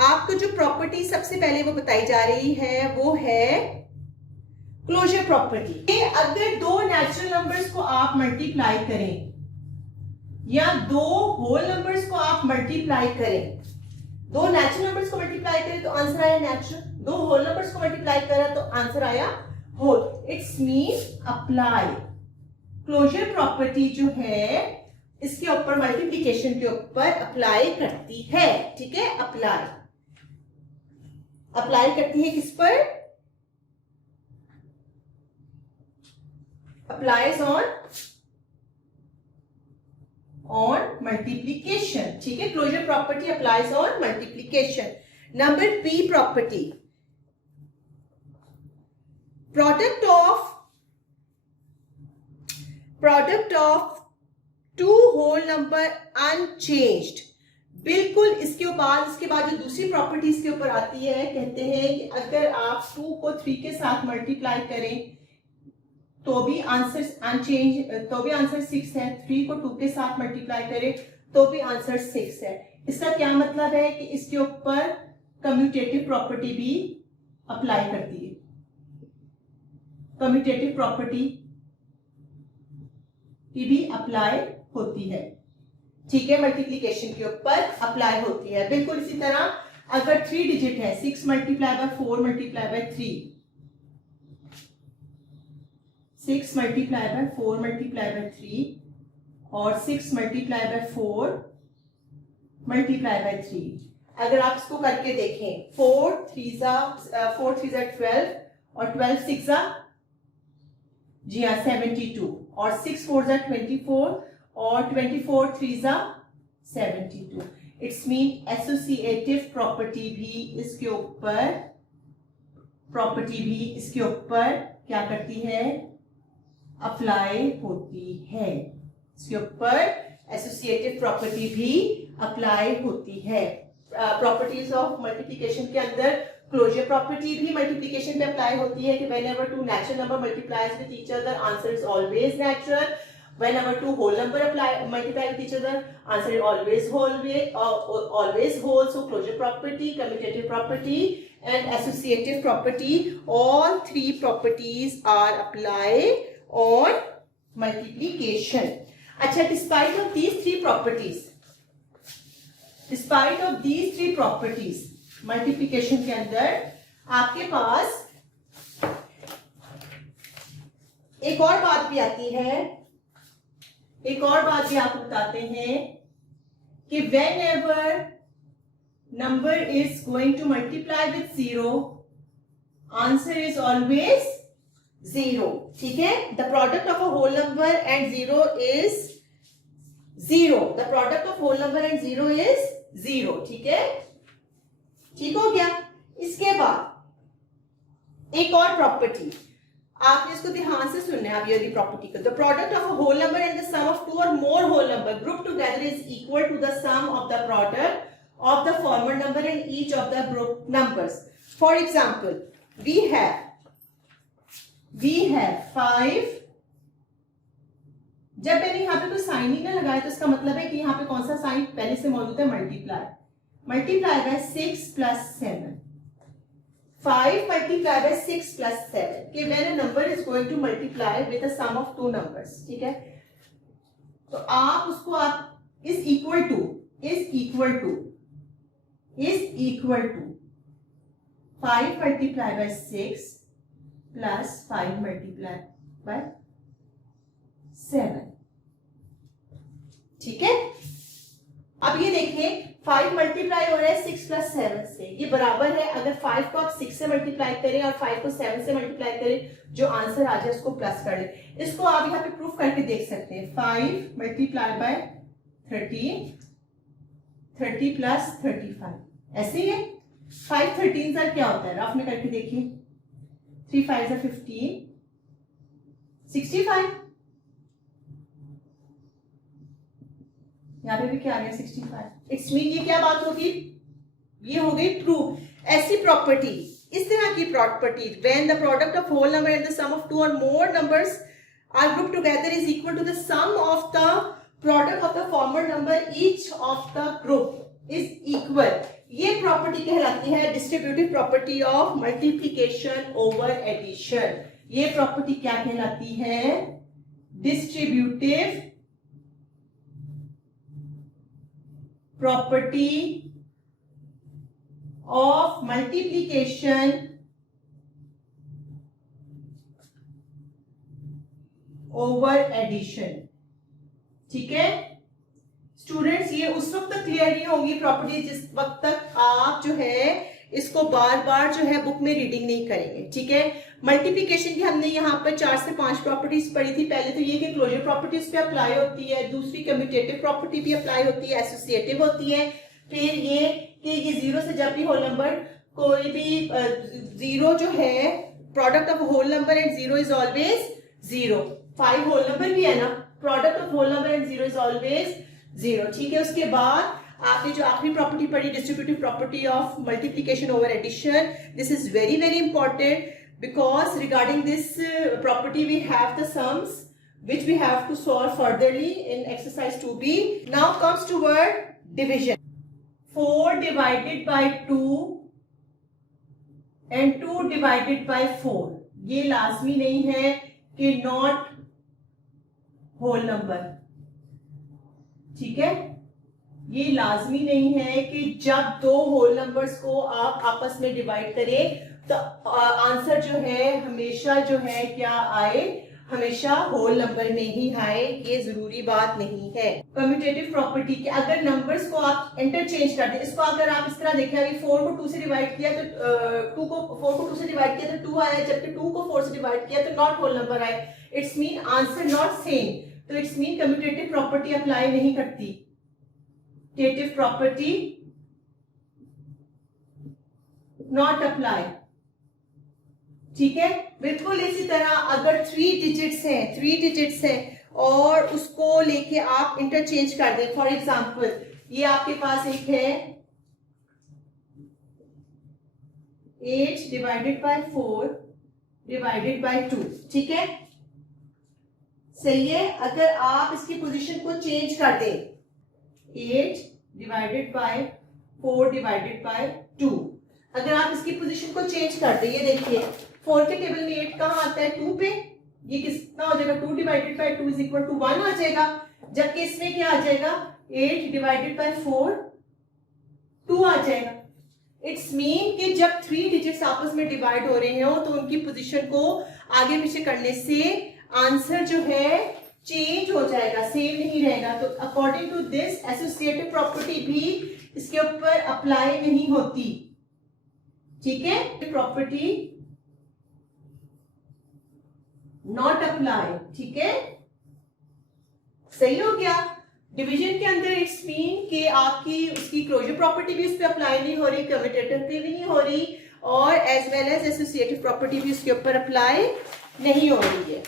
आपको जो प्रॉपर्टी सबसे पहले वो बताई जा रही है वो है क्लोजर प्रॉपर्टी। अगर दो नेचुरल नंबर्स को आप मल्टीप्लाई करें या दो होल नंबर्स को आप मल्टीप्लाई करें, दो नेचुरल नंबर्स को मल्टीप्लाई करें तो आंसर आया नेचुरल, दो होल नंबर्स को मल्टीप्लाई करा तो आंसर आया whole. It's mean apply closure property जो है इसके ऊपर मल्टीप्लिकेशन के ऊपर अप्लाई करती है। ठीक है, अप्लाई करती है किस पर? Applies on multiplication. ठीक है, closure property applies on multiplication. Number B property, product of two whole number unchanged. बिल्कुल इसके बाद जो दूसरी प्रॉपर्टी इसके ऊपर आती है, कहते हैं कि अगर आप 2 को 3 के साथ मल्टीप्लाई करें तो भी आंसर अनचेंज, तो भी आंसर 6 है। 3 को 2 के साथ मल्टीप्लाई करें तो भी आंसर 6 है। इसका क्या मतलब है कि इसके ऊपर कम्यूटेटिव प्रॉपर्टी भी अप्लाई करती है। कम्यूटेटिव प्रॉपर्टी की भी अप्लाई होती है। ठीक है, मल्टीप्लिकेशन के ऊपर अप्लाई होती है। बिल्कुल इसी तरह अगर 3 डिजिट है, 6 multiply by 4 multiply by 3, 6 multiply by 4 multiply by 3 और 6 मल्टीप्लाई बाय 4 मल्टीप्लाई बाय 3। अगर आप इसको करके देखें, 4 3 जा 12 और 12 6 जा जी हाँ 72 और 6 4 जा 24 और 24 3 जा 72। इट्स मीन एसोसिएटिव प्रॉपर्टी भी इसके ऊपर क्या करती है? अप्लाई होती है। इसके ऊपर एसोसिएटिव प्रॉपर्टी भी अप्लाई होती है। प्रॉपर्टीज ऑफ मल्टीप्लिकेशन के अंदर क्लोजर प्रॉपर्टी भी मल्टीप्लिकेशन पे अप्लाई होती है कि whenever two natural number multiplies with each other, answer is always natural. Whenever two whole number multiply with each other, answer is always whole. So closure property, commutative property, and associative property, all three properties are applied on multiplication. अच्छा, despite of these three properties, multiplication के अंदर आपके पास एक और बात भी आती है, एक और बात भी आप बताते हैं कि whenever number is going to multiply with 0, answer is always 0. ठीक है, the product of a whole number and 0 is 0. The product of whole number and 0 is 0. ठीक है, ठीक हो गया। इसके बाद एक और प्रॉपर्टी, आपने इसको ध्यान से सुनना है। अब ये प्रॉपर्टी को, the product of a whole number and the sum of two or more whole number group together is equal to the sum of the product of the former number and each of the group numbers. For example, we have 5। जब मैंने यहाँ पे कोई sign ही ना लगाया तो इसका मतलब है कि यहाँ पे कौन सा साइन पहले से मौजूद है? Multiply by 6 plus 7। 5 multiplied by 6 plus 7 कि when a number is going to multiply with a sum of two numbers, ठीक है, तो आप उसको आप is equal to 5 multiplied by 6 plus 5 multiplied by 7। ठीक है, अब ये देखिए 5 मल्टीप्लाई हो रहा है 6 प्लस 7 से, ये बराबर है। अगर 5 को आप 6 से मल्टीप्लाई करें और 5 को 7 से मल्टीप्लाई करें, जो आंसर आ जाए उसको प्लस कर लें। इसको आप यहाँ पे प्रूफ करके देख सकते हैं। 5 मल्टीप्लाई बाय 30 प्लस 35, ऐसे ही है। 5 13 सर क्या होता है? रफ में करके देखिए, 3 5 15, 65। यहाँ पे भी क्या आ गया? 65। इट्स मीन ये क्या बात होगी? ये हो गई ट्रू। ऐसी प्रॉपर्टी, इस तरह की property, when the product of whole number and the sum of two or more numbers are group together is equal to the sum of the product of the former number each of the group. Is equal, ये property कहलाती है distributive property of multiplication over addition. ये property क्या कहलाती है? Distributive property of multiplication over addition. ठीक है students, ये उस वक्त तक क्लियर नहीं होगी प्रॉपर्टी जिस वक्त तक आप जो है इसको बार बार जो है बुक में रीडिंग नहीं करेंगे। ठीक है, मल्टीप्लिकेशन की हमने यहाँ पर 4 से 5 प्रॉपर्टीज पढ़ी थी। पहले तो ये कि क्लोजर प्रॉपर्टी उस पे अप्लाई होती है, दूसरी कम्यूटेटिव प्रॉपर्टी भी अप्लाई होती है, एसोसिएटिव होती है। फिर ये कि ये जीरो से जब भी होल नंबर कोई भी जीरो जो है product of whole number and zero is always zero. 5 whole number भी है ना, product of whole number and zero is always zero. ठीक है, उसके बाद आपने जो आखिरी प्रॉपर्टी पढ़ी distributive property of multiplication over addition, this is very very important because regarding this property we have the sums which we have to solve furtherly in exercise 2b. Now comes to word division. 4 divided by 2 and 2 divided by 4, ये लाजमी नहीं है कि not whole number. ठीक है, ये लाजमी नहीं है कि जब दो होल नंबर्स को आप आपस में डिवाइड करें तो आंसर जो है हमेशा जो है क्या आए, हमेशा होल नंबर में ही आए, ये जरूरी बात नहीं है। कम्यूटेटिव प्रॉपर्टी के अगर नंबर्स को आप इंटरचेंज कर दें, इसको अगर आप इस तरह देखें, अभी 4 को 2 से डिवाइड किया तो 4 को 2 से डिवाइड किया तो 2 आया, जबकि 2 को 4 से डिवाइड किया तो नॉट होल नंबर आए। It's mean answer not same, तो it's mean commutative property apply नहीं करती। Commutative property not apply. ठीक है, बिल्कुल इसी तरह अगर 3 डिजिट्स हैं और उसको लेके आप इंटरचेंज कर दें, फॉर एग्जांपल ये आपके पास एक है 8 डिवाइडेड बाय 4 डिवाइडेड बाय 2। ठीक है, सही है। अगर आप इसकी पोजीशन को चेंज कर दें 8 डिवाइडेड बाय 4 डिवाइडेड बाय 2, अगर आप इसकी पोजीशन को चेंज कर दें, ये देखिए 4 के टेबल में 8 कहाँ आता है? 2 पे। ये कितना हो जाएगा? 2 divided by 2 is equal to 1 आ जाएगा, जबकि इसमें क्या आ जाएगा? 8 डिवाइडेड बाय 4 2 आ जाएगा। इट्स मीन कि जब 3 डिजिट्स आपस में डिवाइड हो रहे हो तो उनकी पोजीशन को आगे पीछे करने से आंसर जो है चेंज हो जाएगा, सेम नहीं रहेगा। तो according to this associative property भी इसके ऊपर अप्लाई नहीं होती। ठीक है, प्रॉपर्टी नॉट अप्लाई। ठीक है, सही हो गया। डिवीजन के अंदर इट्स मीन कि आपकी उसकी क्लोजर प्रॉपर्टी भी उस पर अप्लाई नहीं हो रही, कम्यूटेटिव पे भी नहीं हो रही, और as well as associative property भी उसके ऊपर अप्लाई नहीं हो रही है।